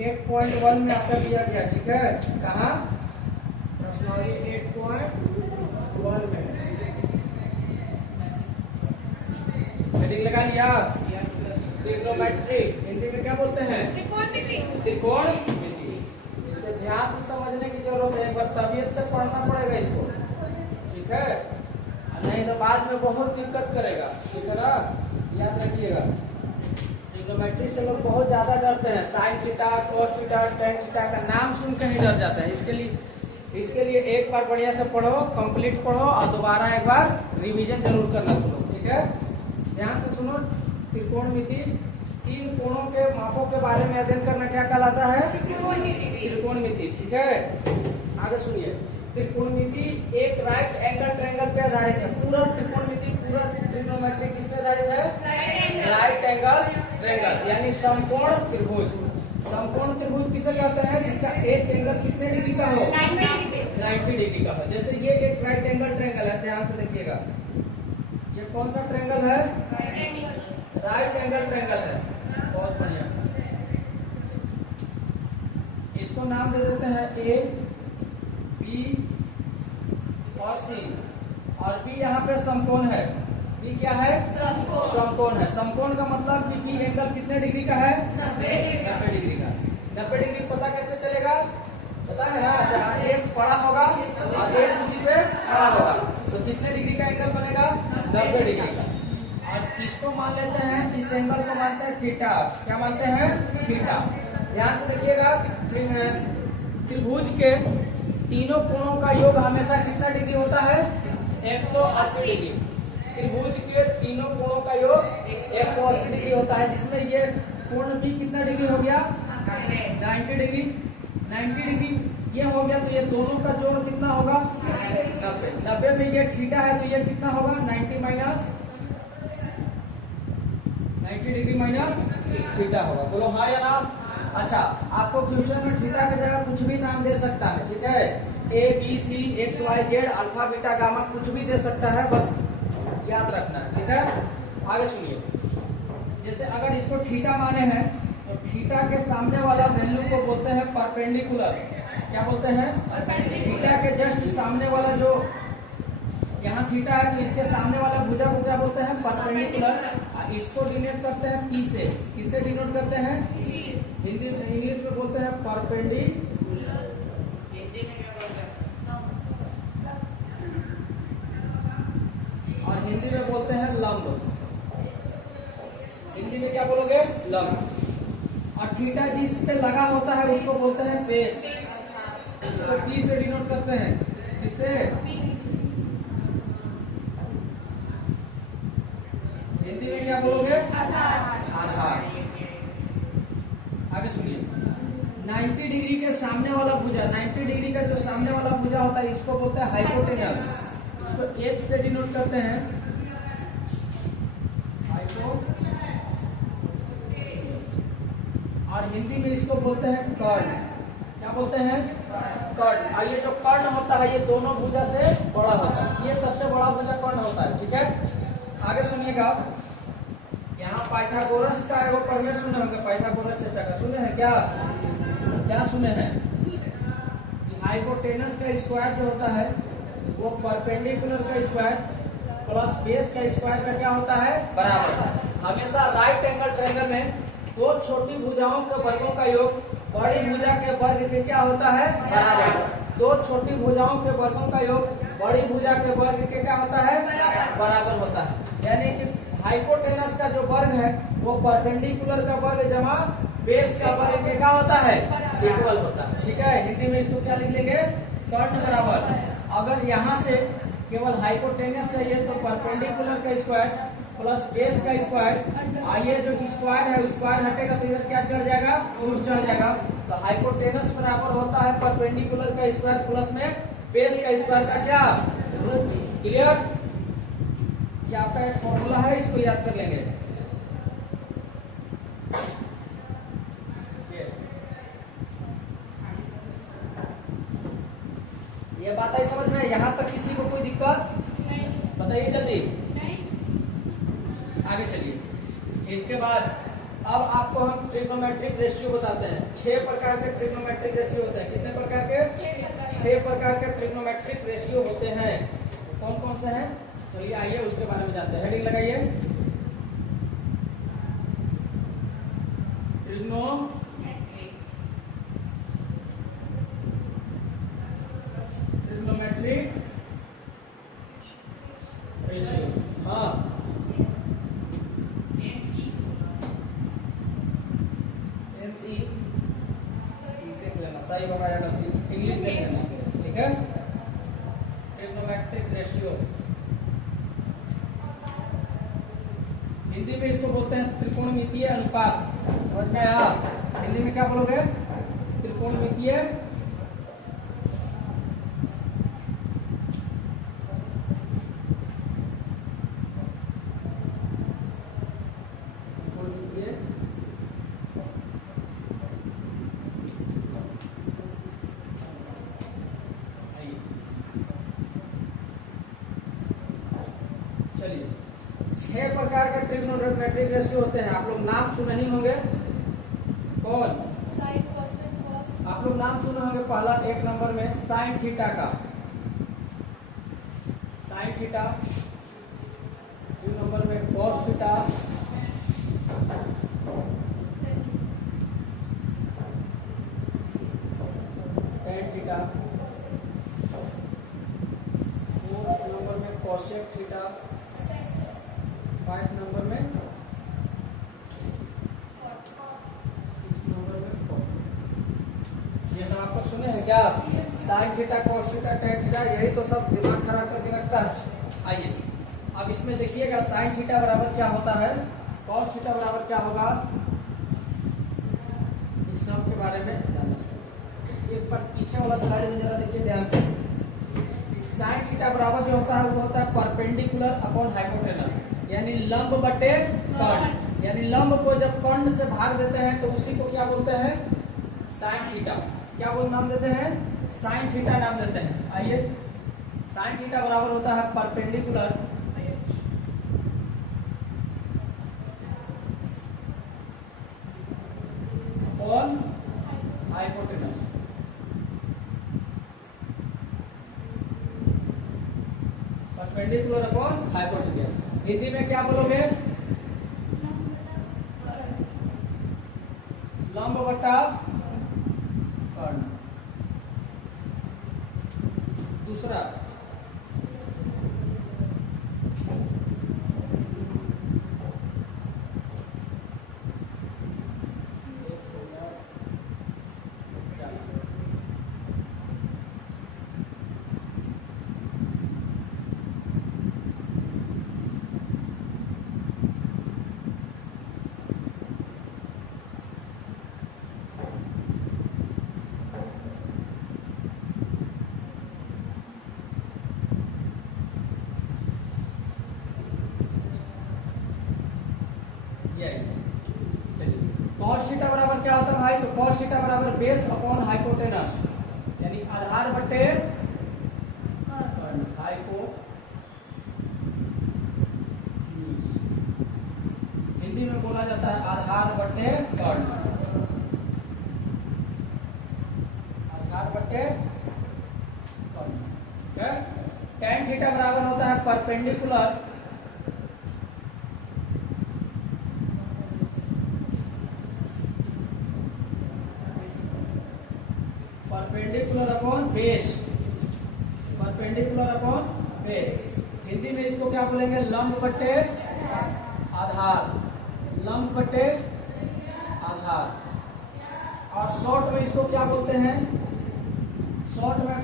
8.1 में आपका दिया गया, ठीक है। कहाँ? प्रश्नावली 8.1 में हेडिंग लगा लिया। ट्रिग्नोमेट्री हिंदी में क्या बोलते हैं? त्रिकोणमिति। इसको ध्यान से समझने की जरूरत है, एक बार तबीयत से पढ़ना पड़ेगा इसको, ठीक है, नहीं तो बाद में बहुत दिक्कत करेगा, ठीक है ना, याद रखिएगा। ट्रिग्नोमेट्री से लोग बहुत ज्यादा डरते हैं, sine theta, cos theta, tan theta का नाम सुन के ही डर जाता है। इसके लिए एक बार बढ़िया से पढ़ो, कंप्लीट पढ़ो और दोबारा एक बार रिवीजन जरूर करना तुम लोग, ठीक है। ध्यान से सुनो, त्रिकोणमिति, तीन कोणों के मापों के बारे में अध्ययन करना क्या कहलाता है? त्रिकोणमिति, ठीक है। आगे सुनिए, त्रिकोणमिति एक राइट एंगल ट्रायंगल पे आधारित है। पूरा त्रिकोणमिति, पूरा ट्रिग्नोमेट्री किस पे आधारित है? राइट एंगल ट्रायंगल, यानी समकोण त्रिभुज। समकोण त्रिभुज किसे कहते हैं? जिसका एक एंगल कितने डिग्री का हो? 90 डिग्री का हो। जैसे ये एक राइट एंगल ट्रायंगल है, ध्यान से देखिएगा, ये कौन सा ट्रायंगल है? राइट एंगल ट्रायंगल है। बहुत बढ़िया, इसको नाम दे देते हैं ए, बी और सी, और बी यहाँ पे समकोण है। बी क्या है? समकोण है। समकोण का मतलब कि बी एंगल कितने डिग्री का है? 90 डिग्री का। 90 डिग्री पता कैसे चलेगा? पता है ना, जहाँ एक बड़ा होगा और एक उसी पे खड़ा होगा तो कितने डिग्री का एंगल बनेगा? 90 डिग्री का। और इसको मान लेते हैं, इस एंगल को मानते हैं थीटा। क्या मानते हैं? थीटा। ध्यान से देखिएगा, त्रिभुज के तीनों कोणों का योग हमेशा कितना डिग्री होता है? 180 डिग्री। त्रिभुज के तीनों कोणों का योग 180 डिग्री होता है, जिसमें ये कोण भी कितना डिग्री हो गया? 90 डिग्री। 90 डिग्री ये हो गया, तो ये दोनों का जोड़ कितना होगा? 90। 90 में ये थीटा है, तो ये कितना होगा? 90 डिग्री माइनस थीटा होगा। बोलो हाँ या ना? अच्छा, आपको क्वेश्चन में थीटा की जगह कुछ भी नाम दे सकता है, ठीक है। A, B, C, X, Y, Z, alpha, beta, gamma, कुछ भी दे सकता है, बस याद रखना है, ठीक है। आगे सुनिए, जैसे अगर इसको थीटा माने हैं तो थीटा के सामने वाला वैल्यू को बोलते हैं परपेंडिकुलर। क्या बोलते हैं? थीटा के जस्ट सामने वाला जो यहाँ थीटा है, तो इसके सामने वाला भुजा को क्या बोलते हैं? परपेंडिकुलर। इसको डिनोट करते हैं पी से। किससे डिनोट करते हैं? हिंदी इंग्लिश में बोलते हैं परपेंडिकुलर, और हिंदी में बोलते हैं लंब। हिंदी में क्या बोलोगे? लंब। और थीटा जिस पे लगा होता है उसको बोलते हैं बेस। इसको पी से डिनोट करते हैं। किससे? हिंदी में क्या बोलोगे? आधार। आगे सुनिए, 90 डिग्री के सामने वाला भुजा, 90 डिग्री का जो सामने वाला भुजा होता है, इसको बोलते हैं हाइपोटेनस। इसको एच से डिनोट करते हैं, और हिंदी में इसको बोलते हैं कर्ण। क्या बोलते हैं? कर्ण। और ये जो कर्ण होता है, ये दोनों भुजा से बड़ा होता है, ये सबसे बड़ा भुजा कर्ण होता है, ठीक है। आगे सुनिएगा, यहाँ पाइथागोरस का एगो पढ़ने सुने होंगे, पाइथागोरस चर्चा का सुने हैं क्या? क्या सुने हैं? हाइपोटेनस का स्क्वायर जो होता है वो परपेंडिकुलर का स्क्वायर प्लस बेस का स्क्वायर का क्या होता है? बराबर। हमेशा राइट एंगल ट्रायंगल में दो छोटी भुजाओं के वर्गों का योग बड़ी भुजा के वर्ग के क्या होता है? बराबर। दो छोटी भुजाओं के वर्गों का योग बड़ी भुजा के वर्ग के क्या होता है? बराबर होता है। यानी कि हाइपोटेनस का जो वर्ग है वो परपेंडिकुलर का वर्ग जमा बेस का वर्ग के क्या होता है? इक्वल होता है, ठीक है। हिंदी में इसको क्या लिख लेंगे? कर्ण बराबर। अगर यहाँ से केवल हाइपोटेनस चाहिए तो परपेंडिकुलर का स्क्वायर प्लस बेस का स्क्वायर, आइए जो स्क्वायर है स्क्वायर हटेगा तो इधर क्या चढ़ जाएगा? रूट चढ़ जाएगा। तो हाइपोटेनस बराबर होता है परपेंडिकुलर का स्क्वायर प्लस में बेस का स्क्वायर का क्या? रूट। क्लियर? ये आपका एक फॉर्मूला है, इसको याद कर लेंगे। ये बात आई समझ में? यहाँ तक किसी को कोई दिक्कत? बताइए जल्दी। आगे चलिए। इसके बाद अब आपको हम ट्रिग्नोमेट्रिक रेशियो बताते हैं। 6 प्रकार के ट्रिग्नोमेट्रिक रेशियो होते हैं। कितने प्रकार के? 6 प्रकार के ट्रिग्नोमेट्रिक रेशियो होते हैं। कौन कौन से हैं? चलिए आइए उसके बारे में जानते हैं। हेडिंग लगाइए, ट्रिग्नोमेट्रिक रेशियो। हाँ, देख लेना सही होगा या गलती, इंग्लिश देख लेना, ठीक है। ट्रिग्नोमेट्रिक रेशियो हिंदी में इसको बोलते हैं त्रिकोणमितीय अनुपात। समझ में आया? हिंदी में क्या बोलोगे? त्रिकोणमितीय चलिए 6 प्रकार के ट्रिग्नोमेट्रिक रेशियो होते हैं। आप लोग नाम सुने ही होंगे। कौन? Sine, cosec, cos. आप लोग नाम सुने होंगे। पहला 1 नंबर में साइन थीटा का, साइन थीटा। 2 नंबर में cos theta, tan theta. 4 number में कोसेक थीटा। 5 नंबर में, 6 नंबर में कॉट। ये सब आप लोग सुने हैं क्या? Sine theta, cos theta, tan theta, यही तो सब दिमाग खराब करके रखता है। आइए अब इसमें देखिएगा, साइन थीटा बराबर क्या होता है, कॉस थीटा बराबर क्या होगा, इस सब के बारे में जानना चाहिए। एक बार पीछे वाला स्लाइड में जरा देखिए ध्यान से। साइन थीटा बराबर जो होता है वो होता है परपेंडिकुलर अपॉन हाइपोटेनस, यानी लंब बटे कर्ण। यानी लंब को जब कर्ण से भाग देते हैं तो उसी को क्या बोलते हैं? Sine theta. क्या बोल नाम देते हैं? साइन थीटा नाम देते हैं। आइए, साइन थीटा बराबर होता है perpendicular upon hypotenuse. Perpendicular upon hypotenuse. Hindi में क्या बोलोगे? लंब बटा कर्ण। दूसरा कॉस थीटा बराबर क्या होता है भाई? तो कॉस थीटा बराबर बेस अपॉन हाइपोटेनस, यानी आधार बटे हाइपो। हिंदी में बोला जाता है आधार बटे कर्ण। आधार बटे कर्ण, ठीक है। टेन थीटा बराबर होता है perpendicular upon base. Perpendicular upon base. Hindi में इसको क्या बोलेंगे? लंब बटे आधार। लंब बटे आधार। और शॉर्ट में इसको क्या बोलते हैं? शॉर्ट में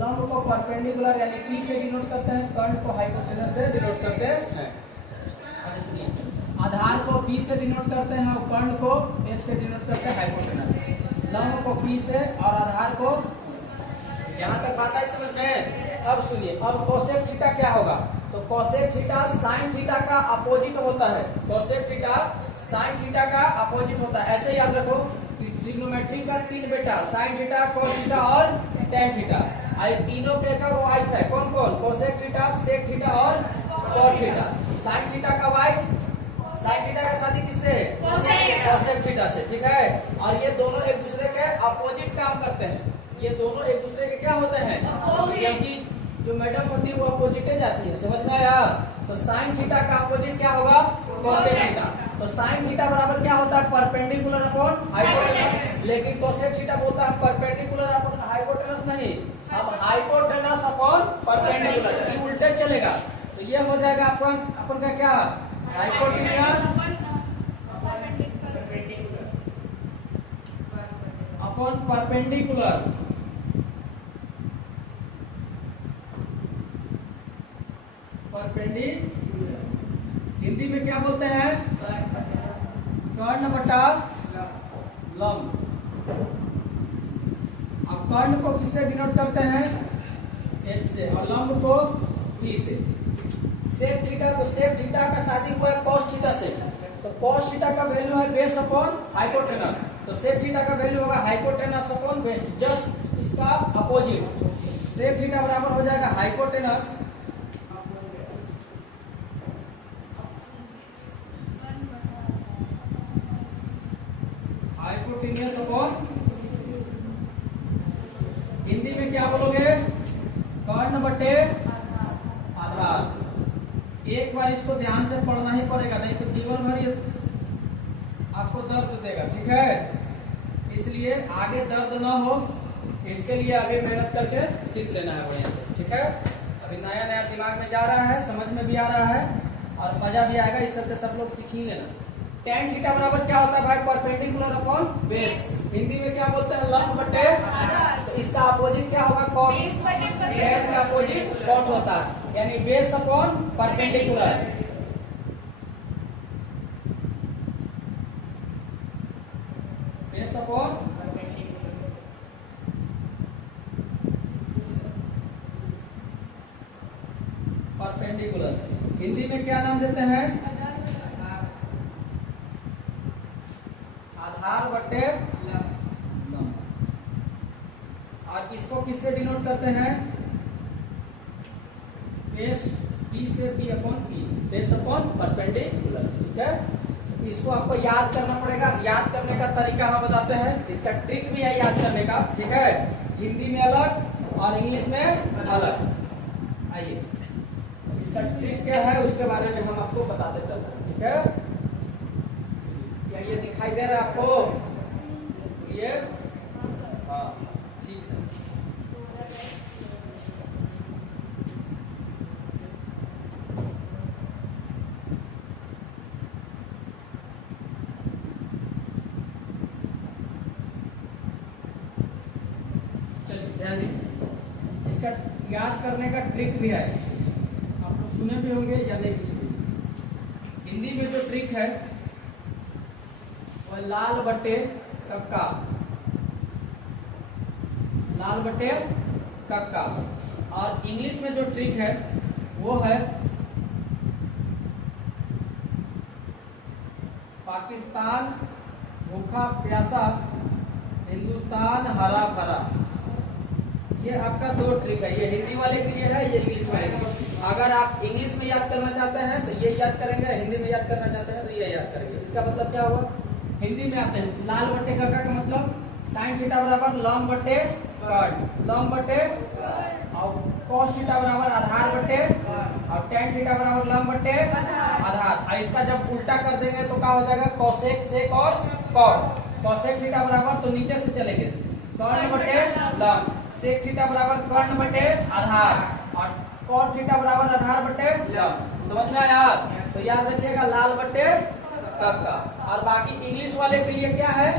लंब को परपेंडिकुलर यानी पी से डिनोट करते हैं, कर्ण को हाइपोटेनस से डिनोट करते हैं। आधार को पी से डिनोट करते हैं और कर्ण को एच से डिनोट करते हैं, हाइपोटेनस। लंब को पी से और आधार को, यहाँ तक बात है समझ में? अब सुनिए, अब कोसेक थीटा क्या होगा? तो कोसेक थीटा साइन थीटा का अपोजिट होता है। कोसेक थीटा साइन थीटा का अपोजिट होता है। ऐसे याद रखो, ट्रिग्नोमेट्री का 3 बेटा, साइन थीटा, कॉस थीटा और टेन थीटा। आई तीनों के का वाइफ है। कौन कौन? कोसेक थीटा, सेक थीटा और कॉट थीटा। साइन थीटा का वाइफ, साइन थीटा का शादी किससे किससे? कोसेक थीटा से, ठीक है। और ये दोनों एक दूसरे के अपोजिट काम करते हैं, ये दोनों एक दूसरे के क्या होते हैं? क्योंकि जो मैडम होती है वो अपोजिटे जाती है, समझ में आया? तो साइन थीटा का अपोजिट क्या होगा? Cosec theta. तो साइन थीटा बराबर क्या होता है? Perpendicular upon hypotenuse. लेकिन कोसेक थीटा बोलता है परपेंडिकुलर अपॉन हाइपोटेनस नहीं, अब हाइपोटेनस अपॉन परपेंडिकुलर, ये उल्टे चलेगा। तो ये हो जाएगा अपन का क्या? Hypotenuse upon perpendicular. Perpendicular Hindi में क्या बोलते हैं? कर्ण बटा लंब। अब कर्ण को किससे डिनोट करते हैं? एच से, और लंब को पी से। सेक थीटा, तो सेक थीटा का शादी हुआ है कॉस थीटा से, तो कॉस थीटा का वैल्यू है बेस अपॉन हाइपोटेनस, तो सेक थीटा का वैल्यू होगा हाइपोटेनस अपॉन बेस, जस्ट इसका अपोजिट। सेक थीटा बराबर हो जाएगा हाइपोटेनस हाइपोटेनस अपॉन, हिंदी में क्या बोलोगे? कर्ण बटे आधार। एक बार इसको ध्यान से पढ़ना ही पड़ेगा, नहीं तो जीवन भर ये आपको दर्द देगा, ठीक है। इसलिए आगे दर्द ना हो, इसके लिए आगे मेहनत करके सीख लेना है बढ़िया से, ठीक है। अभी नया नया दिमाग में जा रहा है, समझ में भी आ रहा है और मजा भी आएगा, इस चलते सब लोग सीख ही लेना। tan थीटा बराबर क्या होता है भाई? Perpendicular upon base. हिंदी में क्या बोलते हैं? लंब बटे, तो इसका अपोजिट क्या होगा? कॉट। tan का अपोजिट कॉट होता है, यानी base upon perpendicular. Base upon perpendicular. Hindi में क्या नाम देते हैं? आधार बटे लंब। और इसको किससे डिनोट करते हैं? बेस पी से P upon P, base upon perpendicular, ठीक है। इसको आपको याद करना पड़ेगा। याद करने का तरीका हम बताते हैं, इसका ट्रिक भी है याद करने का, ठीक है। हिंदी में अलग और इंग्लिश में अलग। आइए इसका ट्रिक क्या है उसके बारे में हम आपको बताते चल रहे हैं, ठीक है। क्या ये दिखाई दे रहा है आपको? ये हाँ ठीक है। चलिए ध्यान दीजिए, इसका याद करने का ट्रिक भी है, आप लोग सुने भी होंगे या नहीं भी सुने। हिंदी में जो ट्रिक है लाल बटे कक्का, लाल बटे कक्का। और इंग्लिश में जो ट्रिक है वो है पाकिस्तान भूखा प्यासा, हिंदुस्तान हरा भरा। ये आपका दो ट्रिक है, ये हिंदी वाले के लिए है, ये इंग्लिश वाले के लिए। अगर आप इंग्लिश में याद करना चाहते हैं तो ये याद करेंगे, हिंदी में याद करना चाहते हैं तो ये याद करेंगे। इसका मतलब क्या हुआ? हिंदी में आते हैं लाल बटे कक्का का मतलब साइन थीटा बराबर लंब बटे कर्ण, लंब बटे, और कॉस थीटा बराबर आधार बटे, और tan थीटा बराबर लंब बटे आधार। और इसका जब उल्टा कर देंगे तो क्या हो जाएगा? कॉसेक, सेक और कॉट। कॉसेक थीटा बराबर तो नीचे से चलेंगे कर्ण बटे लंब, सेक थीटा बराबर कर्ण बटे आधार, और कॉट थीटा बराबर आधार बटे लंब। समझ में आया? तो याद रखिएगा लाल बटे कक्का। और बाकी इंग्लिश वाले के लिए क्या है?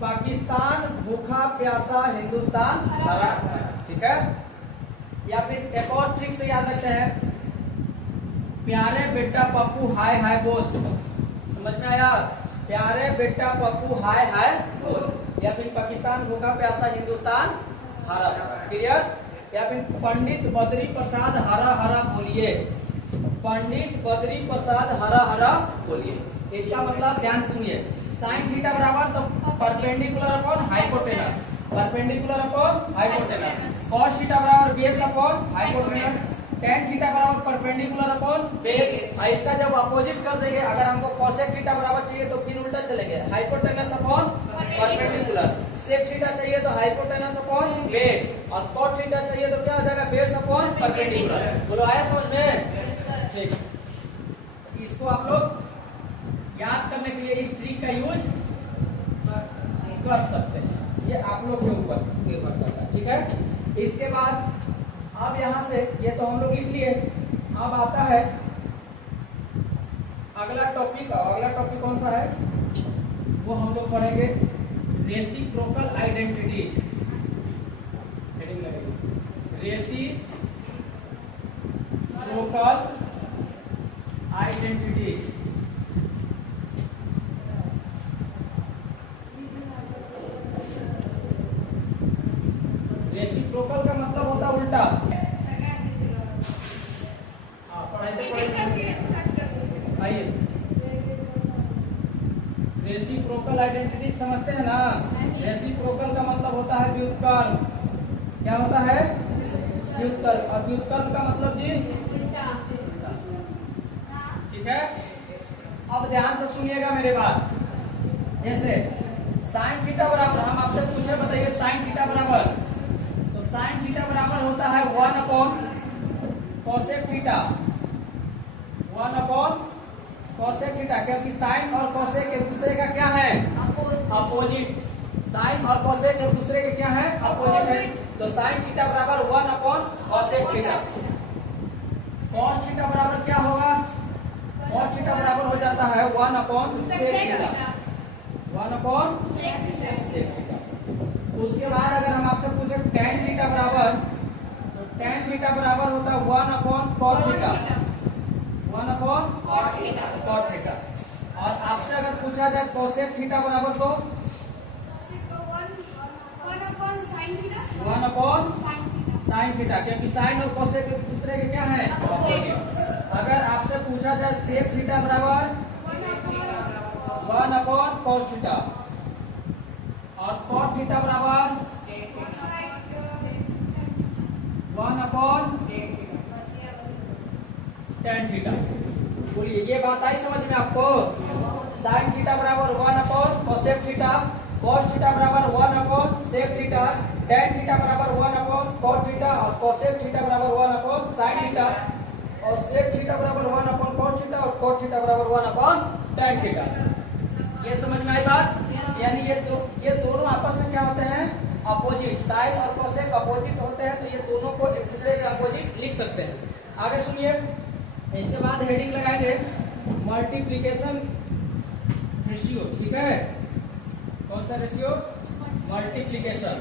पाकिस्तान भूखा प्यासा, हिंदुस्तान हरा, ठीक है। या फिर एक और ट्रिक से याद रखते हैं, प्यारे बेटा पप्पू हाय हाय बोल। समझ में आया? प्यारे बेटा पप्पू हाय हाय बोल। या फिर पाकिस्तान भूखा प्यासा, हिंदुस्तान हरा, क्लियर। या फिर पंडित बद्री प्रसाद हरा हरा बोलिए, पंडित बद्री प्रसाद हरा हरा बोलिए। इसका मतलब ध्यान से सुनिए, साइन थीटा बराबर तो perpendicular upon hypotenuse, perpendicular upon hypotenuse. Cos theta बराबर base upon hypotenuse, tan theta बराबर परपेंडिकुलर अपॉन बेस। इसका जब अपोजिट कर देंगे, अगर हमको cosec थीटा बराबर चाहिए तो फिर उल्टा चलेंगे, hypotenuse upon perpendicular. sec theta चाहिए तो हाइपोटेनस अपॉन बेस, और cot थीटा चाहिए तो क्या हो जाएगा, बेस अपॉन परपेंडिकुलर। बोलो आया समझ में? ठीक, इसको आप लोग याद करने के लिए इस ट्रिक का यूज कर सकते हैं, ये आप लोग के ऊपर निर्भर करता है। ठीक है, इसके बाद अब यहां से ये तो हम लोग लिख लिए। अब आता है अगला टॉपिक। अगला टॉपिक कौन सा है वो हम लोग पढ़ेंगे, रेसिप्रोकल आइडेंटिटीज। हेडिंग लगेगी रेसिप्रोकल आइडेंटिटीज। रेसिप्रोकल का मतलब होता है उल्टा। हाँ, पढ़ाई तो पढ़ाई। आइए, रेसिप्रोकल आइडेंटिटी समझते हैं ना? रेसिप्रोकल का मतलब होता है व्युत्क्रम। क्या होता है? व्युत्क्रम। और व्युत्क्रम का मतलब जी उल्टा। ठीक है, अब ध्यान से सुनिएगा मेरे बात। जैसे साइन थीटा बराबर, हम आपसे पूछे बताइए साइन थीटा बराबर, तो साइन थीटा बराबर होता है 1 upon cosec theta. 1 upon cosec theta, क्योंकि साइन और कोसेक एक दूसरे का क्या है? अपोजिट। साइन और कोसेक एक दूसरे के क्या है? अपोजिट है। तो साइन थीटा बराबर 1 upon cosec theta. Cos theta बराबर क्या होगा? कॉस थीटा बराबर हो जाता है 1 upon sec theta. 1 upon sec theta. उसके बाद अगर हम आपसे पूछे tan थीटा बराबर, तो tan थीटा बराबर होता है 1 upon cot theta. 1 upon cot theta. और आपसे अगर पूछा जाए cosec थीटा बराबर, तो 1 अपॉन sin थीटा, क्योंकि sin और cosec एक दूसरे के क्या है? अपोजिट। अगर आपसे पूछा जाए sec थीटा बराबर 1 अपॉन cos थीटा, और cot थीटा बराबर 1 अपॉन tan थीटा। बोलिए, ये बात आई समझ में आपको? sin थीटा बराबर 1 upon cosec theta, cos theta बराबर 1 upon sec theta, tan theta बराबर 1 अपॉन cot थीटा, और cosec थीटा बराबर 1 अपॉन sin थीटा, और sec थीटा बराबर 1 अपॉन cos थीटा, और cot थीटा बराबर 1 अपॉन tan थीटा। ये समझ में आई बात? यानी ये दोनों आपस में क्या होते हैं? अपोजिट। साइन और कोसेक अपोजिट होते हैं, तो ये दोनों को एक दूसरे के अपोजिट लिख सकते हैं। आगे सुनिए, इसके बाद हेडिंग लगाएंगे मल्टीप्लिकेशन रेशियो। ठीक है, कौन सा रेशियो? मल्टीप्लिकेशन।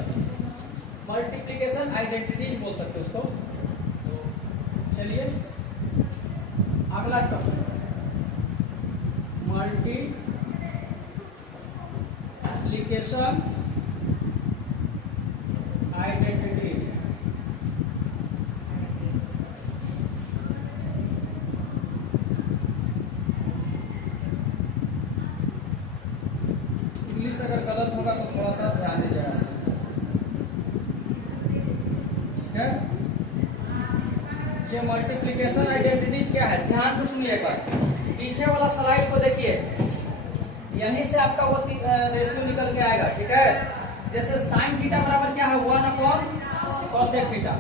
मल्टीप्लिकेशन आइडेंटिटी बोल सकते हो उसको। तो चलिए अगला टॉपिक, मल्टीप्लिकेशन आइडेंटिटी। इंग्लिश अगर गलत होगा तो थोड़ा सा ध्यान दीजिएगा। ठीक है, ये मल्टीप्लिकेशन आइडेंटिटी क्या है? ध्यान से सुनिएगा, पीछे वाला स्लाइड को देखिए, यहीं से आपका वो रेशियो निकल के आएगा। ठीक है, जैसे साइन थीटा बराबर क्या है? 1 अपॉन कोसेक थीटा।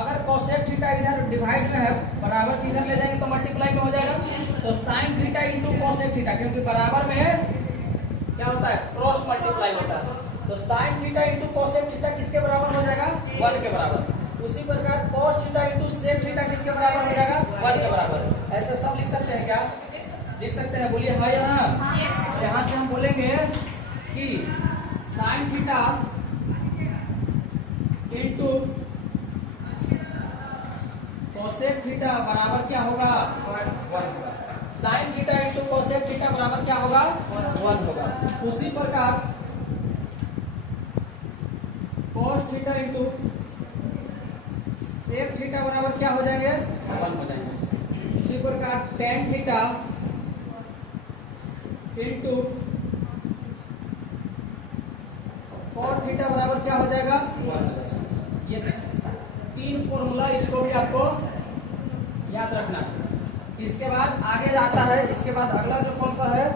अगर कोसेक थीटा इधर डिवाइड में है, बराबर की इधर ले जाएंगे तो मल्टीप्लाई में हो जाएगा। तो sign theta into cosec theta, क्योंकि बराबर में क्या होता है? क्रॉस मल्टीप्लाई होता है। तो sign theta into cosec theta किसके बराबर हो जाएगा? 1 के बराबर। उसी प्रकार cos theta into sec theta किसके बराबर हो जाएगा? 1 के बराबर। ऐसे सब लिख सकते हैं क्या? लिख सकते हैं, बोलिए हाँ या ना? यहाँ से हम बोलेंगे कि sine theta into cosec theta बराबर क्या होगा? 1 होगा। Sine theta into cosec theta बराबर क्या होगा? 1 होगा। उसी प्रकार cos theta into sec theta बराबर क्या हो जाएंगे? 1 हो जाएंगे। उसी प्रकार tan theta into cot theta बराबर क्या हो जाएगा? 1 हो जाएगा। ये 3 फॉर्मूला, इसको भी आपको याद रखना। इसके बाद आगे जाता है, इसके बाद अगला जो कौन सा है,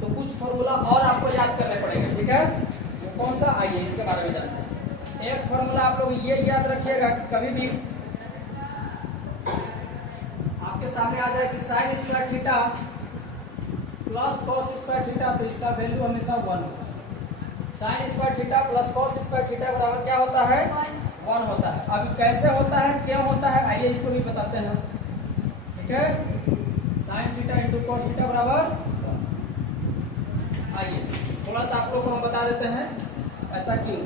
तो कुछ फॉर्मूला और आपको याद करने पड़ेंगे, ठीक है। वो कौन सा, आइए इसके बारे में जानते हैं। एक फॉर्मूला आप लोग ये याद रखिएगा कि कभी भी आपके सामने आ जाए कि sine square theta plus cos square theta, तो इसका वैल्यू हमेशा 1 होगा। Sine square theta plus cos square theta बराबर क्या होता है, 1 होता है। अभी कैसे होता है, क्यों होता है, आइए इसको भी बताते हैं, ठीक है। Sign theta into cos theta बराबर 1। आइए थोड़ा सा आप लोग को हम बता देते हैं ऐसा क्यों।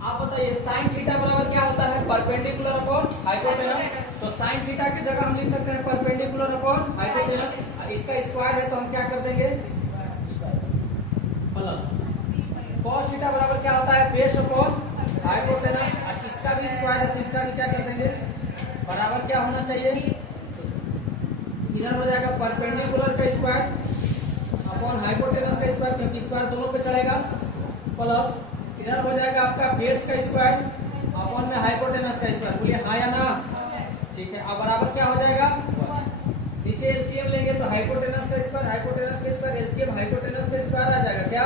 आप बताइए साइन थीटा बराबर क्या होता है, परपेंडिकुलर अपॉन हाइपोटेनस। तो साइन थीटा की जगह हम लिख सकते हैं परपेंडिकुलर अपॉन हाइपोटेनस। इसका स्क्वायर है तो हम क्या कर देंगे, प्लस। कॉस थीटा बराबर क्या होता है, बेस अपॉन हाइपोटेनस। और इसका भी स्क्वायर है तो इसका भी क्या कर देंगे, बराबर क्या होना चाहिए, इधर हो जाएगा परपेंडिकुलर का स्क्वायर अपॉन हाइपोटेनस का स्क्वायर, क्योंकि स्क्वायर दोनों पे चलेगा, प्लस इधर हो जाएगा आपका बेस का स्क्वायर अपॉन में हाइपोटेनस का स्क्वायर। बोलिए हाँ या ना, ठीक है। अब बराबर क्या हो जाएगा, नीचे एलसीएम लेंगे तो हाइपोटेनस का स्क्वायर हाइपोटेनस का स्क्वायर एलसीएम हाइपोटेनस का स्क्वायर आ जाएगा क्या,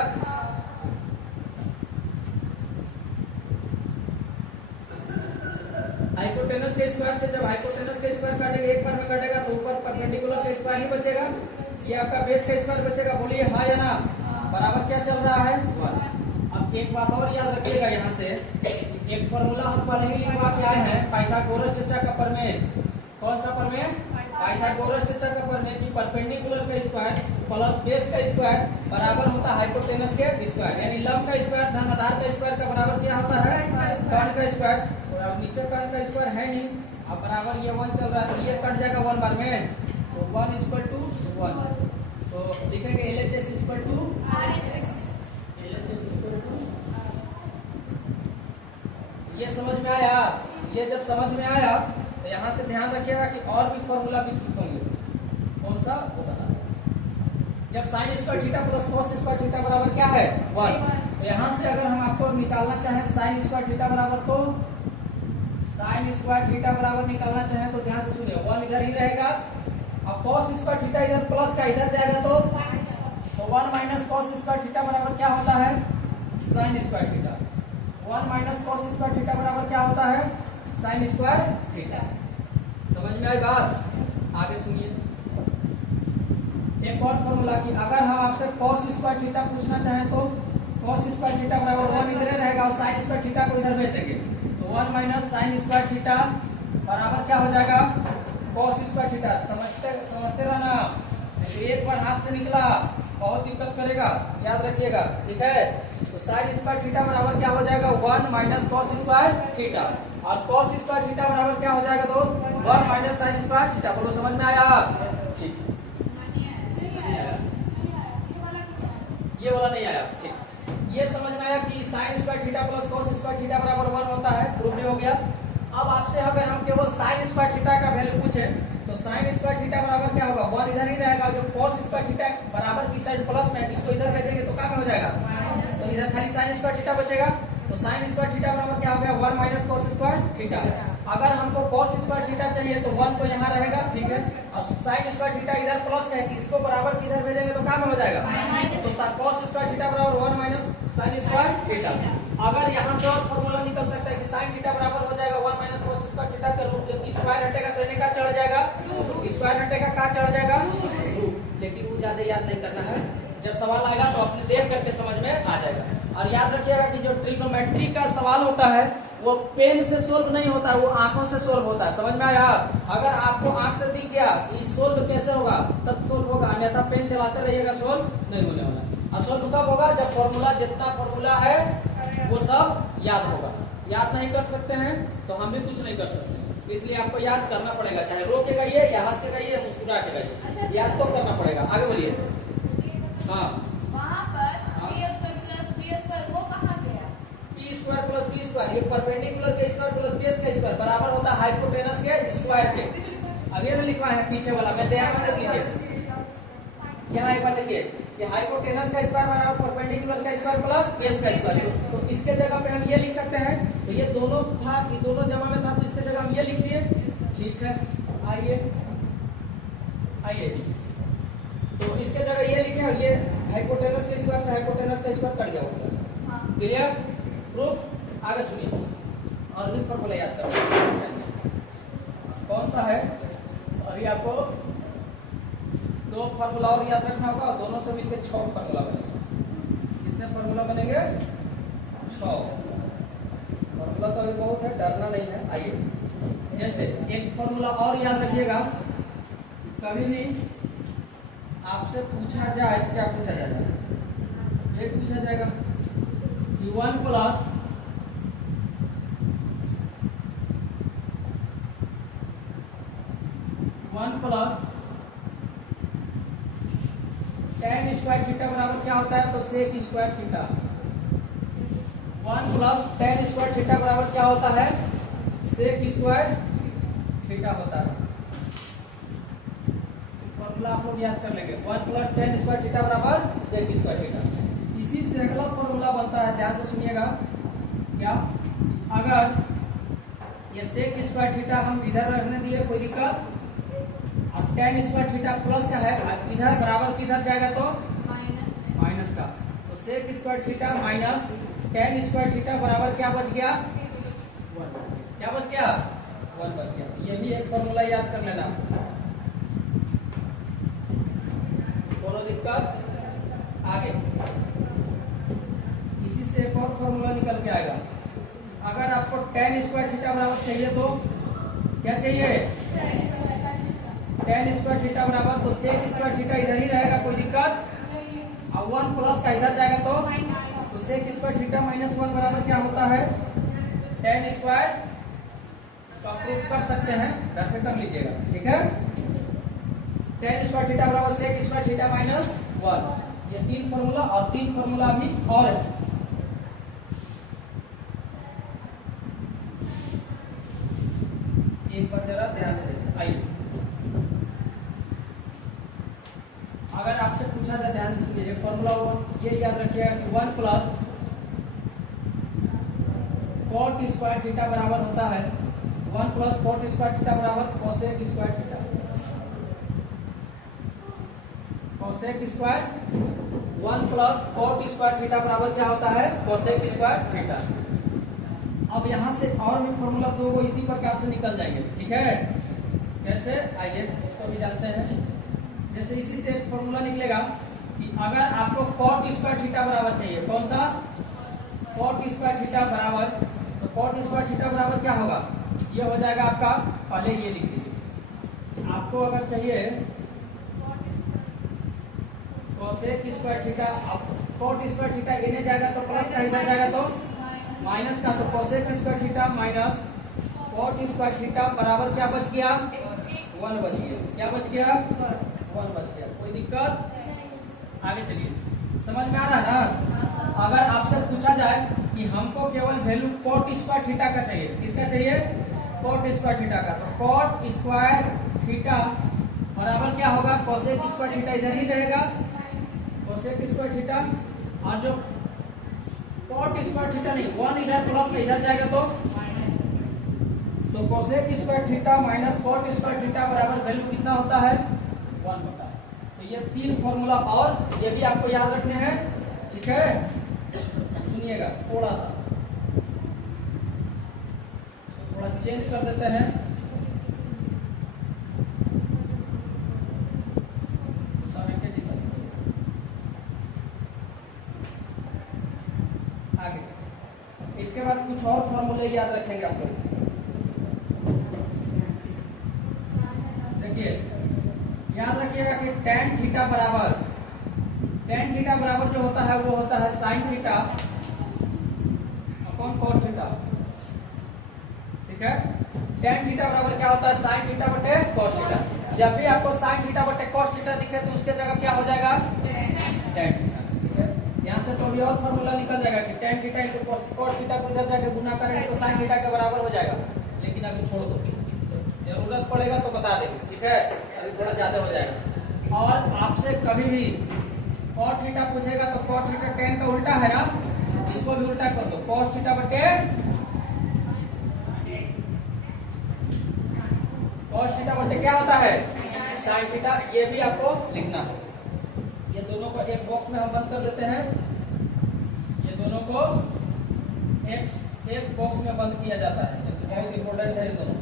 हाइपोटेनस के स्क्वायर से जब हाइपोटेनस के स्क्वायर काटेंगे एक बार में काटेगा तो ऊपर परपेंडिकुलर का स्क्वायर ही बचेगा, ये आपका बेस का स्क्वायर बचेगा। बोलिए हाँ या ना, बराबर क्या चल रहा है, 1। अब एक बात और याद रखिएगा, यहाँ से एक फॉर्मूला हम पहले ही लिखवा के आए हैं, पाइथागोरस चर्चा का प्रमेय। कौन सा प्रमेय, पाइथागोरस चर्चा का प्रमेय कि परपेंडिकुलर का स्क्वायर प्लस बेस का स्क्वायर बराबर होता है हाइपोटेनस के स्क्वायर, यानी लंब का स्क्वायर धन आधार का स्क्वायर का बराबर क्या होता है, कर्ण का स्क्वायर। और नीचे कर्ण का स्क्वायर है ही, अब बराबर ये 1 चल रहा है तो ये कट जाएगा 1 बार में, तो 1 इक्वल टू 1। तो लिखेंगे LHS इक्वल टू RHS। ये समझ में आया, ये जब समझ में आया तो यहाँ से ध्यान रखिएगा कि और भी फॉर्मूला विकसित होंगे। कौन सा, वो बता। जब sine square theta plus cos square theta बराबर क्या है, 1, तो यहाँ से अगर हम आपको निकालना चाहें साइन स्क्वायर थीटा बराबर, तो साइन स्क्वायर थीटा बराबर निकालना चाहें तो ध्यान से सुनिए, 1 इधर ही रहेगा। अब कॉस स्क्वायर थीटा इधर प्लस का इधर जाएगा तो 1 माइनस कॉस स्क्वायर थीटा बराबर क्या होता है, sine square theta. 1 minus cos square theta बराबर क्या होता है, साइन स्क्वायर थीटा। समझ में आई बात, आगे सुनिए। एक और फॉर्मूला कि अगर हम आपसे कॉस स्क्वायर थीटा पूछना चाहें तो कॉस स्क्वायर थीटा बराबर 1 इधर रहेगा और साइन स्क्वायर थीटा को इधर भेज देंगे, तो 1 माइनस साइन स्क्वायर थीटा बराबर क्या हो जाएगा, कॉस स्क्वायर थीटा। समझते रहना, एक बार हाथ से निकला बहुत दिक्कत करेगा, याद रखिएगा, ठीक है। तो साइन स्क्वायर थीटा बराबर क्या हो जाएगा, 1 माइनस कॉस स्क्वायर थीटा, और कॉस स्क्वायर थीटा बराबर क्या हो जाएगा दोस्त, 1 माइनस साइन स्क्वायर थीटा। बोलो समझ में आया, ठीक। ये वाला नहीं आया, ठीक। ये समझ में आया कि sine square theta plus cos square theta बराबर 1 होता है, प्रूफ भी हो गया। अब आपसे अगर हम केवल साइन स्क्वायर थीटा का वैल्यू पूछे तो साइन स्क्वायर थीटा बराबर क्या होगा, 1 इधर ही रहेगा, जो कॉस स्क्वायर थीटा बराबर की साइड प्लस में, इसको इधर भेजेंगे तो क्या में हो जाएगा, तो इधर खाली साइन स्क्वायर थीटा बचेगा। तो साइन स्क्वायर थीटा बराबर क्या हो गया, 1 माइनस कॉस स्क्वायर थीटा। अगर हमको कॉस स्क्वायर थीटा चाहिए तो 1 तो यहाँ रहेगा, ठीक है, और साइन स्क्वायर थीटा इधर प्लस का है कि इसको बराबर किधर भेजेंगे तो क्या में हो जाएगा, तो कॉस स्क्वायर थीटा बराबर 1 माइनस साइन स्क्वायर थीटा। अगर यहाँ से और फॉर्मूला निकल सकता है कि साइन थीटा बराबर हो जाएगा 1 माइनस कॉस स्क्वायर थीटा का रूट, जब स्क्वायर हटेगा तो इन्हें क्या चढ़ जाएगा, स्क्वायर हटेगा क्या चढ़ जाएगा, रूट। लेकिन वो ज्यादा याद नहीं करना है, जब सवाल आएगा तो अपने देख करके समझ में आ जाएगा। और याद रखिएगा कि जो ट्रिग्नोमेट्री का सवाल होता है वो पेन से सोल्व नहीं होता है, वो आंखों से सोल्व होता है। समझ में आया, अगर आपको आंख से दिख गया कि सोल्व कैसे होगा तब सोल्व होगा, अन्यथा पेन चलाते रहिएगा सोल्व नहीं होने वाला। और सोल्व कब होगा, जब फॉर्मूला, जितना फॉर्मूला है वो सब याद होगा। याद नहीं कर सकते हैं तो हम भी कुछ नहीं कर सकते हैं, इसलिए आपको याद करना पड़ेगा, चाहे रो के गाइए या हंस के गाइए, मुस्कुरा के गाइए, याद तो करना पड़ेगा। आगे बोलिए। हाँ, वहाँ पर b square plus b square वो कहाँ गया, p square plus b square, ये परपेंडिकुलर के स्क्वायर प्लस बेस का स्क्वायर बराबर होता है हाइपोटेनस के स्क्वायर के। अब ये लिखवा है पीछे वाला, मैं ध्यान से लीजिए, यहाँ एक बार देखिए, ये हाइपोटेनस का स्क्वायर बराबर परपेंडिकुलर का स्क्वायर प्लस बेस का स्क्वायर। तो इसके जगह पे हम ये लिख सकते हैं, तो ये दोनों था कि दोनों जमा में था तो इसके जगह हम ये लिख दिए, ठीक है, आइए आइए, तो इसके जगह ये लिखे और ये हाइपोटेनस के स्क्वायर से हाइपोटेनस का स्क्वायर कट गया होगा। हाँ। क्लियर? प्रूफ? आगे सुनिए और भी फॉर्मूला याद करो। कौन सा है? अभी आपको 2 फार्मूला और याद रखना होगा, दोनों से मिलकर 6 फार्मूला बनेंगे। कितने फार्मूला बनेंगे? 6 फार्मूला। तो अभी बहुत है, डरना नहीं है। आइए, जैसे एक फार्मूला और याद रखिएगा, कभी भी आपसे पूछा जाए, क्या पूछा जाएगा? ये पूछा जाएगा कि 1 प्लस tan स्क्वायर थीटा बराबर क्या होता है? तो sec square theta. 1 plus tan square theta बराबर क्या होता है? सेक स्क्वायर थीटा होता है। फॉर्मूला आप लोग याद कर लेंगे, 1 प्लस tan स्क्वायर थीटा बराबर सेक स्क्वायर थीटा। इसी से अगला फॉर्मूला बनता है, ध्यान से सुनिएगा। क्या? अगर ये सेक स्क्वायर थीटा हम इधर रखने दिए, कोई दिक्कत? अब tan स्क्वायर थीटा प्लस का है, इधर बराबर किधर जाएगा? तो माइनस का। तो sec square theta minus tan square theta बराबर क्या बच गया? 1। क्या बच गया? 1 बच गया। ये भी एक फॉर्मूला याद कर लेना। कोनो दिक्कत? आगे इसी से एक और फॉर्मूला निकल के आएगा। अगर आपको tan स्क्वायर थीटा बराबर चाहिए तो क्या चाहिए? tan स्क्वायर थीटा बराबर, तो सेक स्क्वायर थीटा इधर ही रहेगा, कोई दिक्कत? अब 1 प्लस का इधर जाएगा तो सेक स्क्वायर थीटा माइनस 1 बराबर क्या होता है? tan square. इसका प्रूफ कर सकते हैं, घर पे कर लीजिएगा, ठीक है? tan स्क्वायर थीटा बराबर सेक स्क्वायर थीटा माइनस 1। ये 3 फॉर्मूला और 3 फॉर्मूला भी और है। एक बार जरा ध्यान से देखिए। आइए, अगर आपसे पूछा जाए, ध्यान से सुनिए, फॉर्मूला ये याद रखिएगा कि 1 प्लस cot स्क्वायर थीटा बराबर होता है 1 प्लस cot स्क्वायर थीटा बराबर cosec square theta. cosec square 1 plus cot square theta बराबर क्या होता है? cosec square theta. अब यहाँ से और भी फॉर्मूला दो वो इसी प्रकार से निकल जाएंगे, ठीक है? कैसे? आइए उसको भी जानते हैं। जैसे इसी से एक फॉर्मूला निकलेगा कि अगर आपको cot स्क्वायर थीटा बराबर चाहिए, कौन सा? cot स्क्वायर थीटा बराबर, तो cot स्क्वायर थीटा बराबर क्या होगा? ये हो जाएगा आपका, पहले ये लिख लीजिए। आपको अगर चाहिए cosec स्क्वायर थीटा, अब cot स्क्वायर थीटा इन्हें जाएगा तो प्लस का इधर जाएगा तो माइनस का, तो cosec square theta minus cot square theta बराबर क्या बच गया? 1 बच गया। क्या बच गया? 1 बच गया। कोई दिक्कत? आगे चलिए, समझ में आ रहा है ना? अगर आपसे पूछा जाए कि हमको केवल वैल्यू cot स्क्वायर थीटा का चाहिए, किसका चाहिए? cot स्क्वायर थीटा का, तो cot स्क्वायर थीटा बराबर क्या होगा? cosec स्क्वायर थीटा इधर ही रहेगा, cosec स्क्वायर थीटा, और जो cot स्क्वायर थीटा नहीं, 1 इधर प्लस में इधर जाएगा तो cosec square theta minus cot square theta बराबर वैल्यू कितना होता है? 1 होता है। तो ये 3 फॉर्मूला और ये भी आपको याद रखने हैं, ठीक है? सुनिएगा थोड़ा सा, तो थोड़ा चेंज कर देते हैं। आगे इसके बाद कुछ और फॉर्मूले याद रखेंगे आप लोग। देखिए, याद रखिएगा कि tan थीटा बराबर जो होता है वो होता है sin theta upon cos theta, ठीक है? tan थीटा बराबर क्या होता है? sin थीटा बटे cos थीटा। जब भी आपको sin थीटा बटे cos थीटा दिखे तो उसके जगह क्या हो जाएगा? tan थीटा, ठीक है? यहाँ से तो अभी और फॉर्मूला निकल जाएगा कि tan theta into cos theta को इधर जाके गुना करेंगे तो sin थीटा के बराबर हो जाएगा। लेकिन अभी छोड़ दो, जरूरत पड़ेगा तो बता देंगे, ठीक है? अभी थोड़ा ज्यादा हो जाएगा। और आपसे कभी भी cos थीटा पूछेगा तो cos थीटा tan का उल्टा है ना, इसको भी उल्टा कर दो, cos थीटा बटे cos थीटा बटे क्या होता है sin थीटा। ये भी आपको लिखना है। ये दोनों को एक बॉक्स में हम बंद कर देते हैं। ये दोनों को एक बॉक्स में बंद किया जाता है, तो बहुत इंपॉर्टेंट है ये दोनों।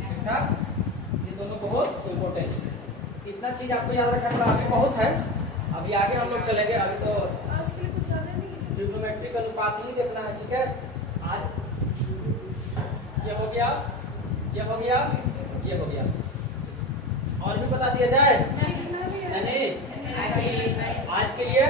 ठीक ठाक, ये दोनों बहुत इंपॉर्टेंट है। इतना चीज आपको याद रखना अभी बहुत है। अभी आगे हम लोग चलेंगे। अभी तो आज के लिए कुछ ज्यादा नहीं। ट्रिग्नोमेट्रिक अनुपात ही देखना है। ठीक है, आज ये हो गया, ये हो गया, ये हो गया। और भी बता दिया जाए? नहीं, आज के लिए